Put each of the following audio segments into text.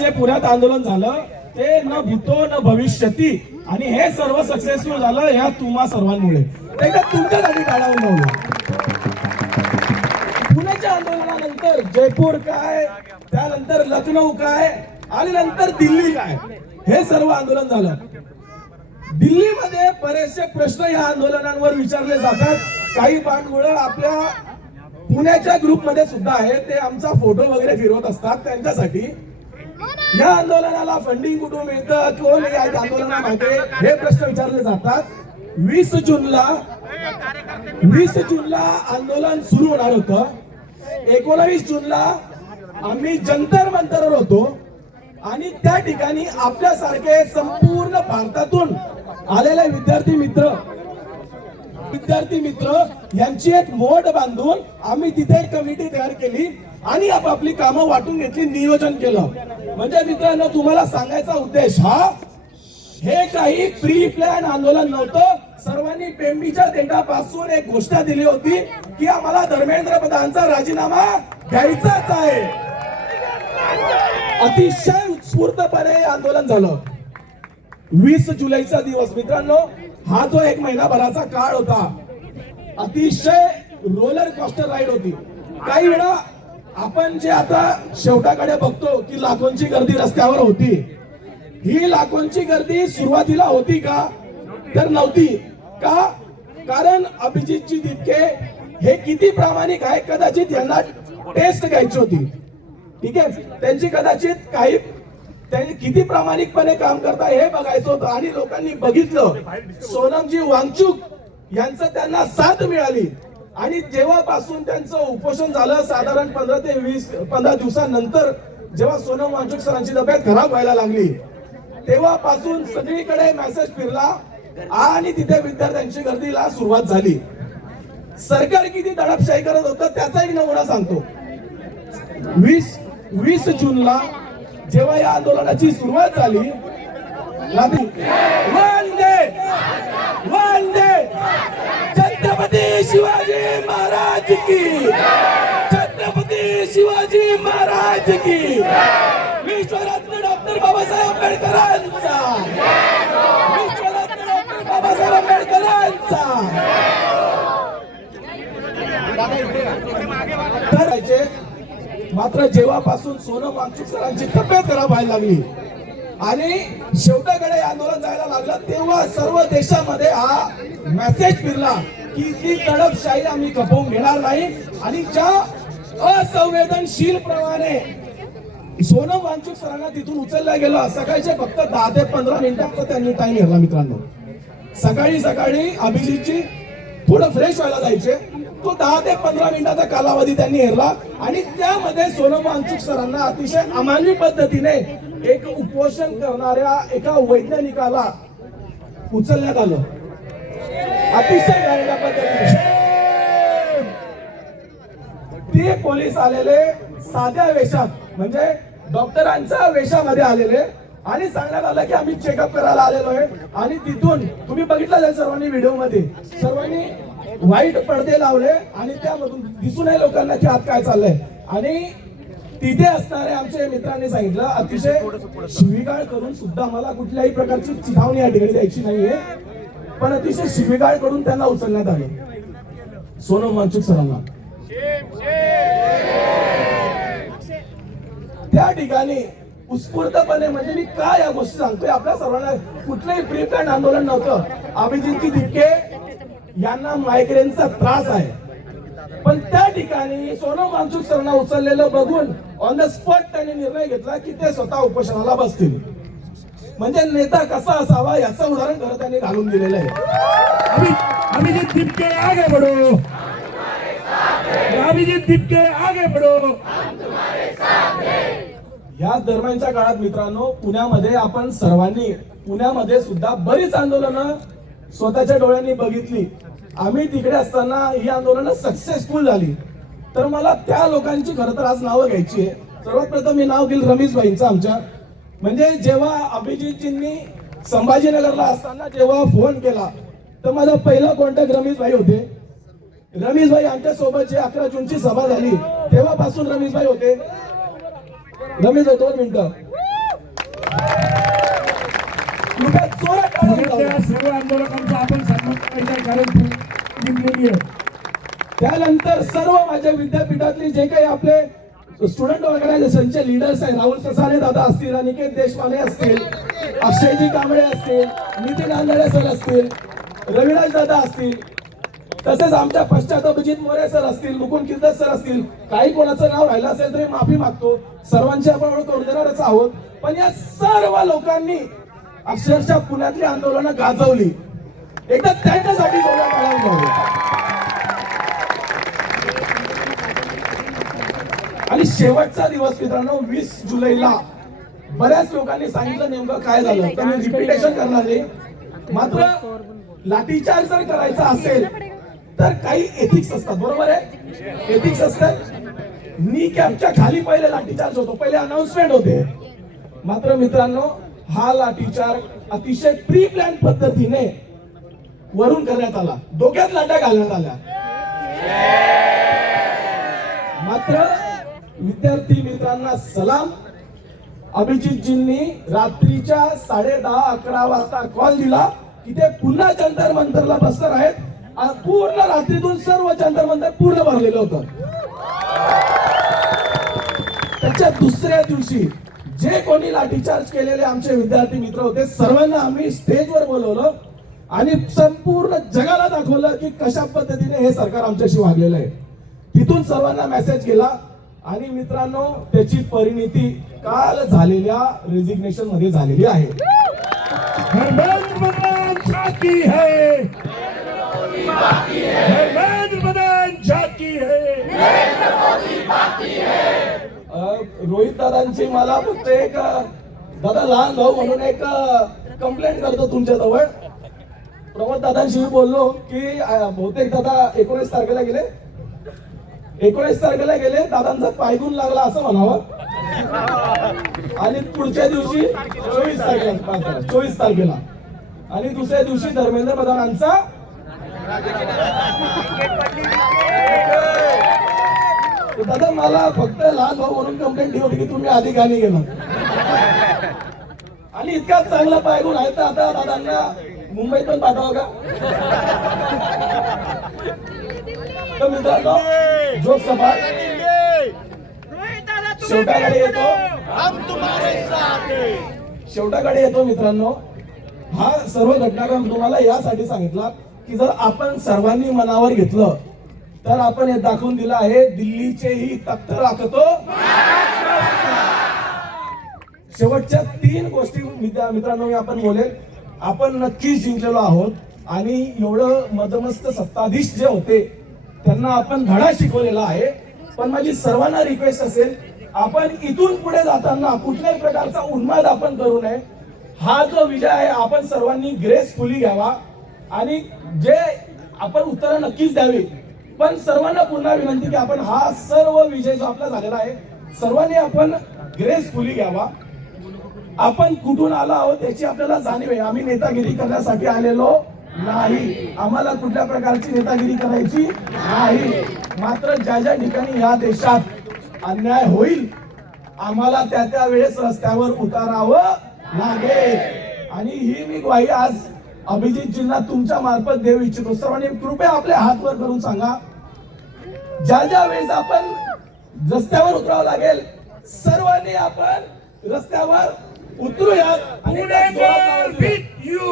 जे पुण्यात आंदोलन झालं ते न भूतो न भविष्यती, आणि हे सर्व सक्सेसफुल झालं या तुम्हा सर्वांमुळे. ते का तुमच्यासाठी काढावून लावलं. पुण्याच्या आंदोलनानंतर जयपूर काय, त्यानंतर लखनौ काय, आणि नंतर दिल्ली काय, हे सर्व आंदोलन झालं. दिल्लीमध्ये बरेचसे प्रश्न या आंदोलनांवर विचारले जातात. काही पाठबळ आपल्या पुण्याच्या ग्रुपमध्ये सुद्धा आहे, ते आमचा फोटो वगैरे फिरवत असतात. त्यांच्यासाठी या आंदोलनाला फंडिंग कुठून मिळतं, कोण या आंदोलनामध्ये, हे प्रश्न विचारले जातात. 20 जूनला आंदोलन सुरू होणार होतं. 19 जूनला आम्ही जंतर मंतरवर होतो, आणि त्या ठिकाणी आपल्यासारखे संपूर्ण भारतातून आलेले विद्यार्थी मित्र यांची एक मोठ बांधून आम्ही तिथे एक कमिटी तयार केली आणि आपापली कामं वाटून घेतली, नियोजन केलं. म्हणजे मित्रांनो, तुम्हाला सांगायचा उद्देश हे काही प्री प्लॅन आंदोलन नव्हतं. सर्वांनी पेंबीच्या देठापासून एक घोषणा दिली होती की आम्हाला धर्मेंद्र प्रधानचा राजीनामा घ्यायचाच आहे. अतिशय उत्स्फूर्तपणे आंदोलन झालं. 20 जुलैचा दिवस मित्रांनो, हा जो एक महिनाभराचा काळ होता, अतिशय रोलर कॉस्टर राईड होती. काही वेळा आपण जे आता शेवटाकडे बघतो की लाखोंची गर्दी रस्त्यावर होती, ही लाखोंची गर्दी सुरुवातीला होती का, तर नव्हती. का? कारण अभिजितजी दिपके हे किती प्रामाणिक आहे, कदाचित यांना टेस्ट घ्यायची होती. ठीक आहे, त्यांची कदाचित काही त्यांनी किती प्रामाणिकपणे काम करताय हे बघायचं होतं. आणि लोकांनी बघितलं, सोनमजी वांगचुक यांचं त्यांना साथ मिळाली. आणि जेव्हापासून त्यांचं उपोषण झालं, साधारण 15 ते 15 दिवसांनंतर जेव्हा सोनम वांगचुक सरांची तब्येत खराब व्हायला लागली, तेव्हापासून सगळीकडे मेसेज फिरला आणि तिथे विद्यार्थ्यांची गर्दीला सुरुवात झाली. सरकार किती दडपशाही करत होतं त्याचा एक नमुना सांगतो. 20 जूनला जेव्हा या आंदोलनाची सुरुवात झाली, वंदे वंदे छत्रपती शिवाजी महाराज की, छत्रपती शिवाजी महाराज की, विश्वरत्न डॉक्टर बाबासाहेब आंबेडकरांचा, विश्वरत्न डॉक्टर बाबासाहेब आंबेडकरांचा. मात्र जेव्हापासून सोनम वांगचुक सरांची तब्येत खराब व्हायला लागली आणि शेवटाकडे आंदोलन जायला लागलं, तेव्हा सर्व देशामध्ये हा मेसेज फिरला की ती दडपशाही आम्ही खपवून घेणार नाही. आणि ज्या असंवेदनशील प्रमाणे सोनम वांगचुक सरांना तिथून उचलल्या गेलं, सकाळचे फक्त 10 ते 15 मिनिटांचा त्यांनी टाइम घेतला. मित्रांनो, सकाळी अभिजितजी थोडं फ्रेश व्हायला जायचे, तो 10 ते 15 मिनिटाचा कालावधी त्यांनी हेरला. आणि त्यामध्ये सोनम वांगचुक सरांना अतिशय अमानवी पद्धतीने एक उपोषण करणाऱ्या एका वैज्ञानिकाला उचलण्यात आलं. अतिशय घाणेरड्या पद्धतीने ते पोलीस आलेले साध्या वेशात, म्हणजे डॉक्टरांच्या वेशामध्ये आलेले, आणि सांगण्यात आलं की आम्ही चेकअप करायला आलेलो आहे. आणि तिथून तुम्ही बघितलं सर्वांनी व्हिडिओ मध्ये, सर्वांनी व्हाईट पडदे लावले आणि त्यामधून दिसू नये लोकांना की आत काय चाललंय. आणि तिथे असणाऱ्या आमच्या मित्रांनी सांगितलं, अतिशय शिवीगाळ करून सुद्धा, मला कुठल्याही प्रकारची चिथावणी या ठिकाणी द्यायची नाहीये, पण अतिशय शिवीगाळ करून त्यांना उचलण्यात आले सोनम वांगचुक सरांना. त्या ठिकाणी उत्स्फूर्तपणे, म्हणजे मी काय या गोष्टी सांगतोय, आपल्या सर्वांना कुठलंही प्री प्लॅन आंदोलन नव्हतं. अभिजितजी दिपके यांना मायग्रेनचा त्रास आहे, पण त्या ठिकाणी सोनम वांगचुक सरांना उचललेलं बघून ऑन द स्पॉट त्यांनी निर्णय घेतला की ते स्वतः उपोषणाला बसतील. म्हणजे नेता कसा असावा याचं उदाहरण खरं त्यांनी घालून दिलेलं आहे. अभिजित दिपके आगे बढ़ो, अभिजित दिपके आगे बढ़ो. या दरम्यानच्या काळात मित्रांनो, पुण्यामध्ये आपण सर्वांनी, पुण्यामध्ये सुद्धा बरीच आंदोलनं स्वतःच्या डोळ्यांनी बघितली. आम्ही तिकडे असताना ही आंदोलनं सक्सेसफुल झाली. तर मला त्या लोकांची खरं तर आज नावं घ्यायची आहे. सर्वात प्रथम मी नाव घेईल रमेश भाईंचं. आमच्या म्हणजे जेव्हा अभिजितजींनी संभाजीनगरला असताना जेव्हा फोन केला, तर माझा पहिला कॉन्टॅक्ट रमेश भाई होते. रमेश भाई आमच्या सोबत जे 11 जूनची सभा झाली तेव्हापासून रमेश भाई होते. रमेश भाई 2 मिनिटं. कृपया जोरात टाळ्या पुण्यातल्या वाजवा. सर्व आंदोलकांचा आपण सन्मान करायचा आहे, कारण जिंकलेली आहे. त्यानंतर सर्व माझ्या विद्यापीठातले जे काही आपले स्टुडंट ऑर्गनायझेशनचे लीडर्स आहेत, राहुल ससाणे दादा असतील, अनिकेत देशपांडे असतील, अक्षयजी कांबळे असतील, नितीन आंधळे सर असतील, रविराज दादा असतील, तसेच आमच्या पश्चात अभिजित मोरे सर असतील, मुकुंद किर्दत सर असतील, काही कोणाचं नाव राहिलं असेल तरी माफी मागतो. सर्वांची आपण ओळख करून देणारच आहोत. पण या सर्व लोकांनी अक्षरशः पुण्यातली आंदोलनं गाजवली. एकदा त्यांच्यासाठी जोरदार टाळ्या वाजवा. आणि शेवटचा दिवस मित्रांनो 20 जुलैला बऱ्याच लोकांनी सांगितलं नेमकं काय झालं, तर मी रिपिटेशन करणार नाही. मात्र लाठीचार्ज जर करायचा असेल तर काही एथिक्स असतात, बरोबर आहे. एथिक्स असतात. नी कॅपच्या खाली पहिले लाठीचार्ज होतो, पहिले अनाउन्समेंट होते. मात्र मित्रांनो हा लाठीचार्ज अतिशय प्री प्लॅन पद्धतीने वरून करण्यात आला, डोक्यात लाटा घालण्यात आल्या. मात्र विद्यार्थी मित्रांना सलाम, अभिजितजींनी रात्रीच्या 10:30-11 वाजता कॉल दिला की ते पुन्हा जंतर मंतरला बसणार आहेत. पूर्ण रात्रीतून सर्व जंतर मंतर पूर्ण भरलेलं होतं. त्याच्या दुसऱ्या दिवशी जे कोणी लाठीचार्ज केलेले आमचे विद्यार्थी मित्र होते सर्वांना आम्ही स्टेजवर बोलवलं आणि संपूर्ण जगाला दाखवलं की कशा पद्धतीने हे सरकार आमच्याशी वागलेलं आहे. तिथून सर्वांना मेसेज गेला आणि मित्रांनो त्याची परिणिती काल झालेल्या रेजिग्नेशन मध्ये झालेली आहे. धर्मेंद्र प्रधान झाकी है, धर्मेंद्र प्रधान झाकी है. रोहित दादांची मला फक्त एक दादा लहान भाऊ म्हणून एक कंप्लेंट करतो तुमच्या जवळ. प्रमोद दादांशी बोललो की बहुतेक दादा 19 तारखेला गेले, 19 तारखेला गेले, दादांचा पायगुण लागला असं म्हणावं. आणि पुढच्या दिवशी 24 तारखेला आणि दुसऱ्या दिवशी धर्मेंद्र प्रधानांचा दादा मला फक्त लहान भाऊ म्हणून कंप्लेंट होती की तुम्ही आधी गाणी गेला आणि इतका चांगला पायगुण आहे तर आता दादांना मुंबईत पण पाठवा का. तर मित्रांनो जोक सभा शेवटाकडे येतो, शेवटाकडे येतो मित्रांनो. हा सर्व घटनाक्रम तुम्हाला यासाठी सांगितला की जर आपण सर्वांनी मनावर घेतलं तर आपण हे दाखवून दिलं आहे दिल्लीचेही तख्त राखतो. शेवटच्या 3 गोष्टी मित्रांनो मी आपण बोलेल. आपण नक्कीच जिंकलेलो आहोत आणि एवढं मदमस्त सत्ताधीश जे होते त्यांना आपण धडा शिकवलेला आहे. पण माझी सर्वांना रिक्वेस्ट असेल आपण इथून पुढे जाताना कुठल्याही प्रकारचा उन्माद आपण करू नये. हा जो विजय आहे आपण सर्वांनी ग्रेसफुली घ्यावा आणि जे आपण उत्तरं नक्कीच द्यावी. पण सर्वांना पुन्हा विनंती की आपण हा सर्व विजय जो आपला झालेला आहे सर्वांनी आपण ग्रेसफुली घ्यावा. आपण कुठून आलो आहोत याची आपल्याला जाणीव आहे. आम्ही नेतागिरी करण्यासाठी आलेलो नाही, आम्हाला कुठल्या प्रकारची नेतागिरी करायची नाही. मात्र ज्या ज्या ठिकाणी या देशात अन्याय होईल आम्हाला त्या वेळेस रस्त्यावर उतारावं लागेल. आणि ही मी ग्वाही आज अभिजितजींना तुमच्या मार्फत देऊ इच्छितो. सर्वांनी कृपया आपले हात वर करून सांगा ज्या ज्या वेळेस आपण रस्त्यावर उतरावं लागेल सर्वांनी आपण रस्त्यावर उतरूयात आणि पुणेकर with you,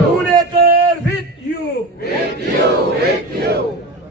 Punekar with you.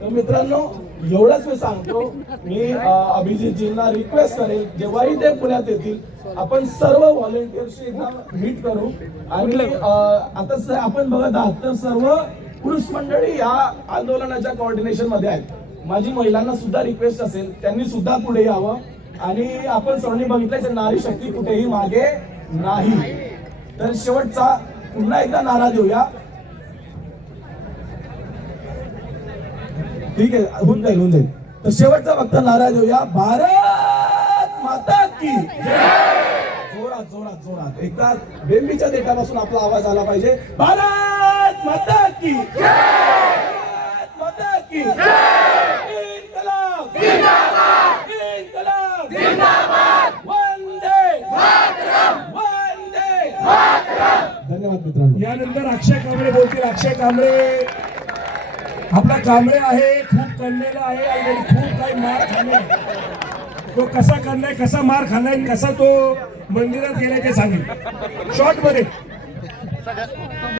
तर मित्रांनो एवढंच मी सांगतो. मी अभिजितजींना रिक्वेस्ट करेल जेव्हाही ते पुण्यात येतील आपण सर्व व्हॉलेंटिअर्सशी एकदा मीट करू. आणि आता आपण बघत आहात तर सर्व पुरुष मंडळी या आंदोलनाच्या कोऑर्डिनेशन मध्ये आहेत. माझी महिलांना सुद्धा रिक्वेस्ट असेल त्यांनी सुद्धा पुढे यावं. आणि आपण सर्वांनी बघितलंय नारी शक्ती कुठेही मागे नाही. तर शेवटचा पुन्हा एकदा नारा देऊया. ठीक आहे होऊन जाईल. तर शेवटचा फक्त नारा देऊया भारत माता की जोरात एकदा बेंबीच्या देठापासून आपला आवाज आला पाहिजे. भारत माता की भारत माता की इन्कलाब जिंदाबाद, इन्कलाब जिंदाबाद, वंदे मातरम, वंदे धन्यवाद मित्रांनो. यानंतर अक्षय कांबळे बोलतील. अक्षय कांबळे आपला कांबळे आहे, खूप कणलेला आहे आणि त्याने खूप काही मार खाल्ले. तो कसा करलाय, कसा मार खाल्लाय, कसा तो मंदिरात गेलाय ते सांगेल शॉर्ट मध्ये.